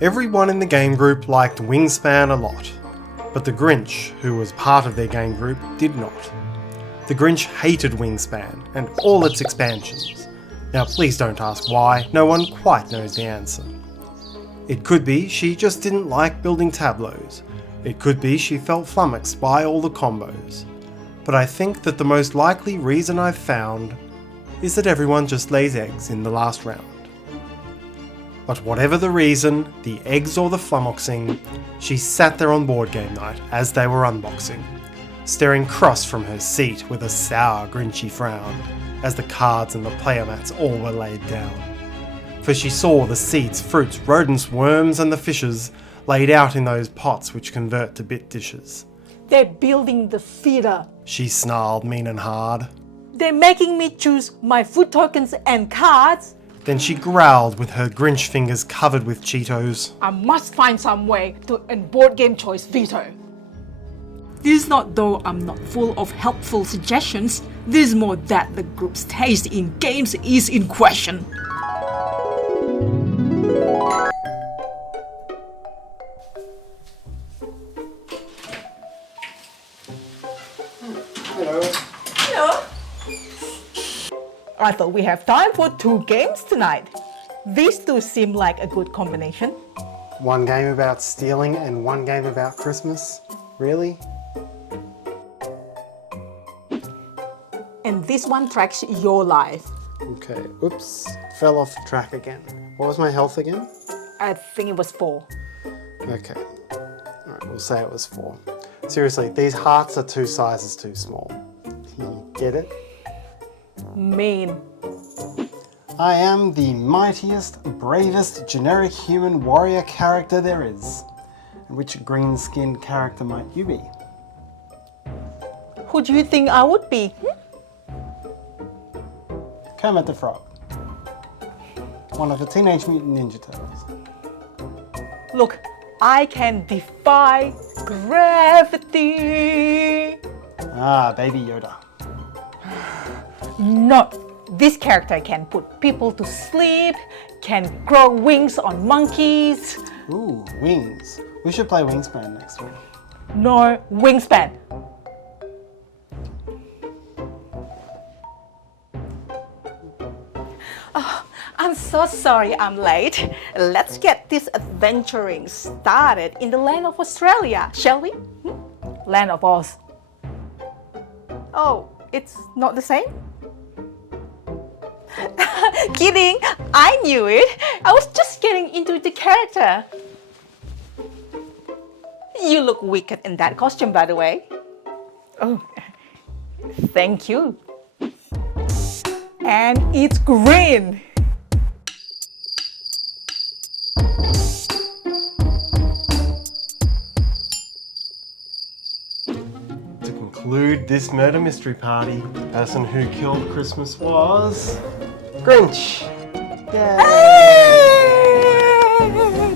Everyone in the game group liked Wingspan a lot, but the Grinch, who was part of their game group, did not. The Grinch hated Wingspan and all its expansions. Now please don't ask why, no one quite knows the answer. It could be she just didn't like building tableaus. It could be she felt flummoxed by all the combos. But I think that the most likely reason I've found is that everyone just lays eggs in the last round. But whatever the reason, the eggs or the flummoxing, she sat there on board game night as they were unboxing, staring cross from her seat with a sour, grinchy frown, as the cards and the player mats all were laid down. For she saw the seeds, fruits, rodents, worms and the fishes laid out in those pots which convert to bit dishes. They're building the theatre. She snarled mean and hard. They're making me choose my food tokens and cards. Then she growled with her Grinch fingers covered with Cheetos. I must find some way to end board game choice veto. This is not though I'm not full of helpful suggestions, this is more that the group's taste in games is in question. Hello. I thought we have time for 2 games tonight. These 2 seem like a good combination. One game about stealing and one game about Christmas? Really? And this one tracks your life. Okay, oops, fell off track again. What was my health again? I think it was 4. Okay, alright, we'll say it was 4. Seriously, these hearts are 2 sizes too small. You get it? Mean. I am the mightiest, bravest, generic human warrior character there is. And which green-skinned character might you be? Who do you think I would be? Kermit the Frog. One of the Teenage Mutant Ninja Turtles. Look, I can defy gravity. Ah, Baby Yoda. No, this character can put people to sleep, can grow wings on monkeys. Ooh, wings. We should play Wingspan next week. No, Wingspan. Oh, I'm so sorry I'm late. Let's get this adventuring started in the land of Australia, shall we? Land of Oz. Oh, it's not the same? Kidding, I knew it. I was just getting into the character. You look wicked in that costume, by the way. Oh, thank you. And it's green. To conclude this murder mystery party, the person who killed Christmas was... Grinch! Yay!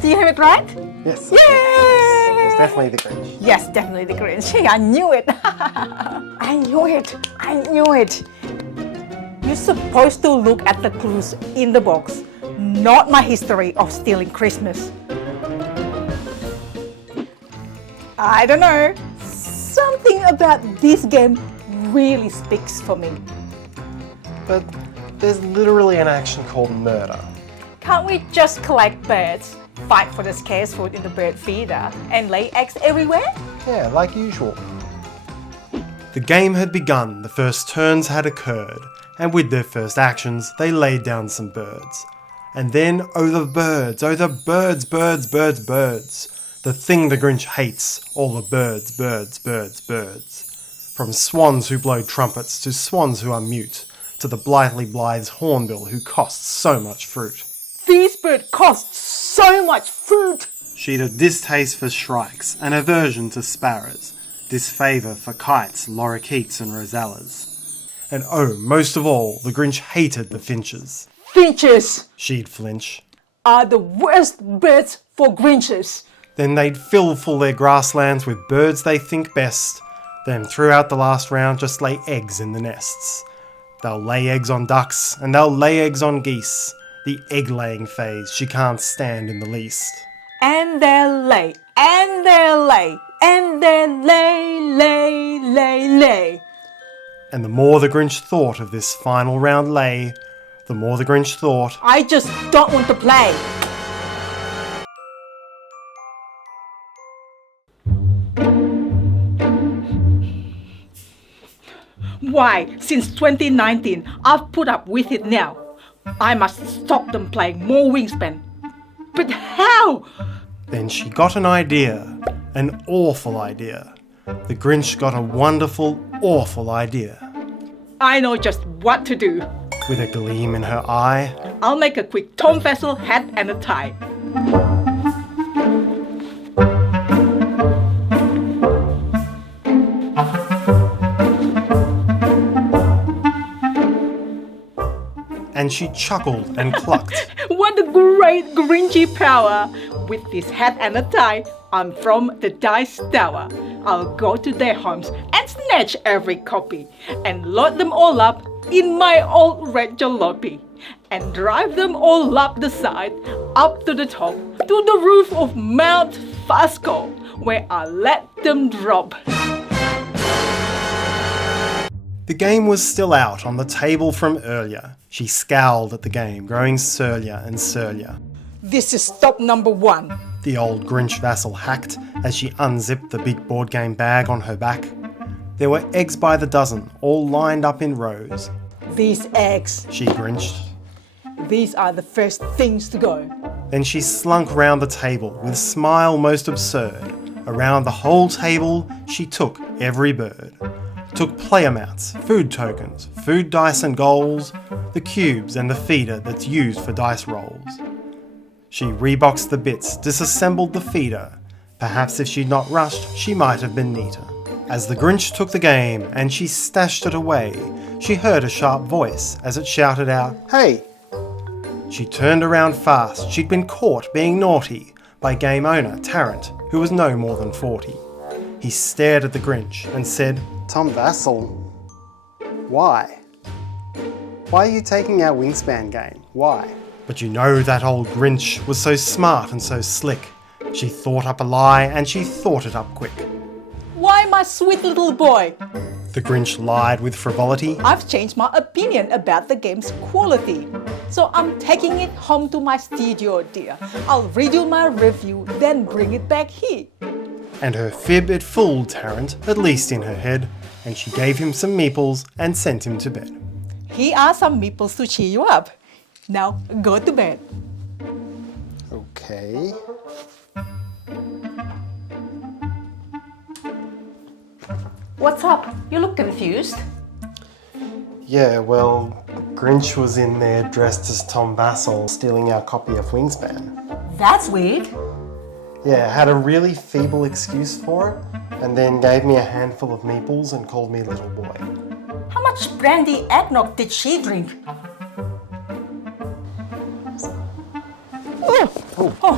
Do you hear it right? Yes. Yay! It was definitely the Grinch. Yes, definitely the Grinch. I knew it. I knew it. I knew it. You're supposed to look at the clues in the box, not my history of stealing Christmas. I don't know. Something about this game really speaks for me. But there's literally an action called murder. Can't we just collect birds, fight for the scarce food in the bird feeder, and lay eggs everywhere? Yeah, like usual. The game had begun, the first turns had occurred, and with their first actions, they laid down some birds. And then, oh the birds, birds, birds, birds. The thing the Grinch hates, all the birds, birds, birds, birds. From swans who blow trumpets to swans who are mute, to the blithely blithe hornbill who costs so much fruit. This bird costs so much fruit! She'd a distaste for shrikes, an aversion to sparrows, disfavour for kites, lorikeets and rosellas. And oh, most of all, the Grinch hated the finches. Finches She'd flinch. are the worst birds for Grinches. Then they'd fill full their grasslands with birds they think best. Then throughout the last round just lay eggs in the nests. They'll lay eggs on ducks, and they'll lay eggs on geese. The egg-laying phase she can't stand in the least. And they'll lay, and they'll lay, and they'll lay. And the more the Grinch thought of this final round lay, the more the Grinch thought, I just don't want to play. Why, since 2019, I've put up with it now. I must stop them playing more Wingspan. But how? Then she got an idea, an awful idea. The Grinch got a wonderful, awful idea. I know just what to do. With a gleam in her eye, I'll make a quick Tom Vessel hat and a tie. and she chuckled and clucked. What a great Grinchy power! With this hat and a tie, I'm from the Dice Tower. I'll go to their homes and snatch every copy and load them all up in my old red jalopy and drive them all up the side, up to the top, to the roof of Mount Falcke, where I let them drop. The game was still out on the table from earlier. She scowled at the game, growing surlier and surlier. This is stop number 1. The old Grinch vassal hacked as she unzipped the big board game bag on her back. There were eggs by the dozen, all lined up in rows. These eggs, She grinched. these are the first things to go. Then she slunk round the table with a smile most absurd. Around the whole table she took every bird. Took player mats, food tokens, food dice and goals, the cubes and the feeder that's used for dice rolls. She reboxed the bits, disassembled the feeder. Perhaps if she'd not rushed, she might have been neater. As the Grinch took the game and she stashed it away, she heard a sharp voice as it shouted out, "Hey!" She turned around fast. She'd been caught being naughty by game owner Tarrant, who was no more than 40. He stared at the Grinch and said, "Tom Vassal, why? Why are you taking our Wingspan game? Why?" But you know that old Grinch was so smart and so slick. She thought up a lie and she thought it up quick. Why, my sweet little boy? The Grinch lied with frivolity. I've changed my opinion about the game's quality. So I'm taking it home to my studio, dear. I'll redo my review, then bring it back here. And her fib it fooled Tarrant, at least in her head, and she gave him some meeples and sent him to bed. Here are some meeples to cheer you up. Now go to bed. Okay. What's up? You look confused. Yeah, well, Grinch was in there dressed as Tom Vassal, stealing our copy of Wingspan. That's weird. Yeah, had a really feeble excuse for it, and then gave me a handful of meeples and called me little boy. How much brandy eggnog did she drink? Oh,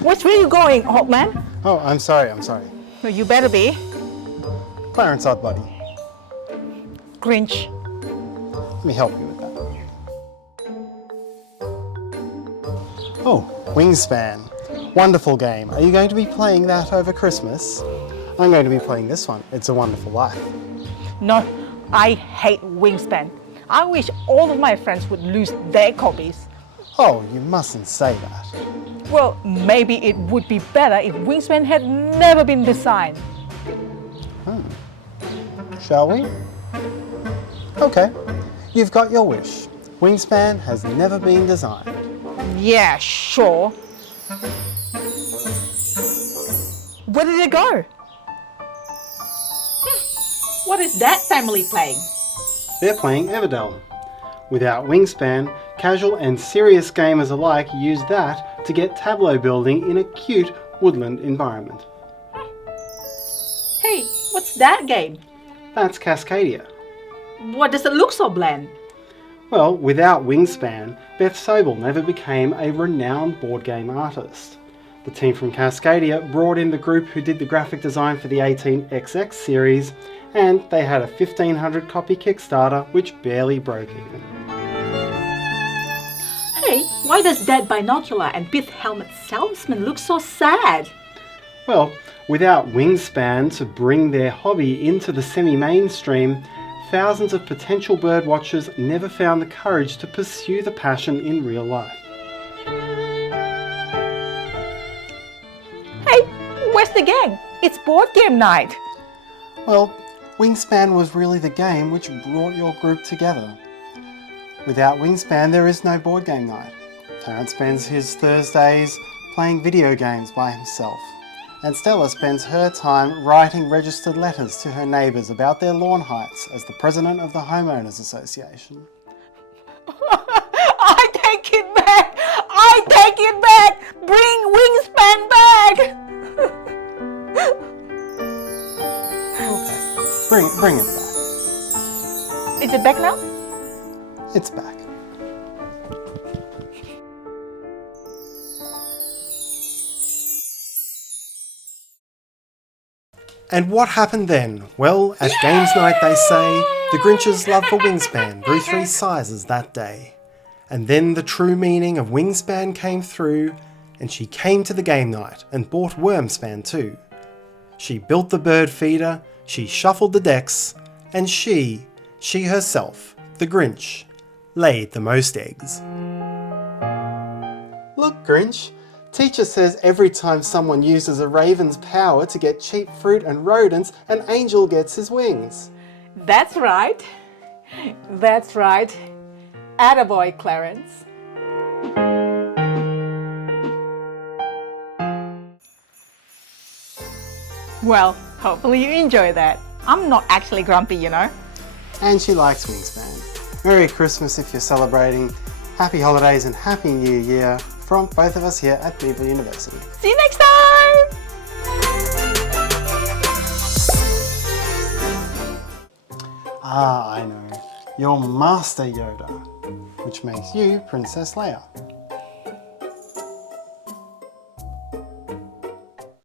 which way are you going, old man? Oh, I'm sorry. Well, you better be. Clarence Odd Buddy, Grinch. let me help you with that. Oh, Wingspan. Wonderful game. Are you going to be playing that over Christmas? I'm going to be playing this one. It's a Wonderful Life. No, I hate Wingspan. I wish all of my friends would lose their copies. Oh, you mustn't say that. Well, maybe it would be better if Wingspan had never been designed. Shall we? Okay, you've got your wish. Wingspan has never been designed. Yeah, sure. Where did it go? What is that family playing? They're playing Everdell. Without Wingspan, casual and serious gamers alike use that to get tableau building in a cute woodland environment. Hey, what's that game? That's Cascadia. Why does it look so bland? Well, without Wingspan, Beth Sobel never became a renowned board game artist. The team from Cascadia brought in the group who did the graphic design for the 18XX series, and they had a 1,500 copy Kickstarter which barely broke even. Hey, why does that binocular and pith helmet salesman look so sad? Well, without Wingspan to bring their hobby into the semi-mainstream, thousands of potential birdwatchers never found the courage to pursue the passion in real life. Hey, where's the gang? It's board game night. Well, Wingspan was really the game which brought your group together. Without Wingspan, there is no board game night. Tarrant spends his Thursdays playing video games by himself, and Stella spends her time writing registered letters to her neighbours about their lawn heights as the president of the Homeowners Association. I take it back! I take it back! Bring Wingspan back! Okay, bring it back. Is it back now? It's back. And what happened then? Well, at Games Night they say, the Grinch's love for Wingspan grew 3 sizes that day. And then the true meaning of Wingspan came through, and she came to the game night and bought Wormspan too. She built the bird feeder, she shuffled the decks, and she herself, the Grinch, laid the most eggs. Look, Grinch, teacher says every time someone uses a raven's power to get cheap fruit and rodents, an angel gets his wings. That's right. That's right. Attaboy, Clarence. Well, hopefully you enjoy that. I'm not actually grumpy, you know. And she likes Wingspan. Merry Christmas if you're celebrating. Happy holidays and Happy New Year from both of us here at Meeple University. See you next time! Ah, I know. You're Master Yoda, which makes you Princess Leia.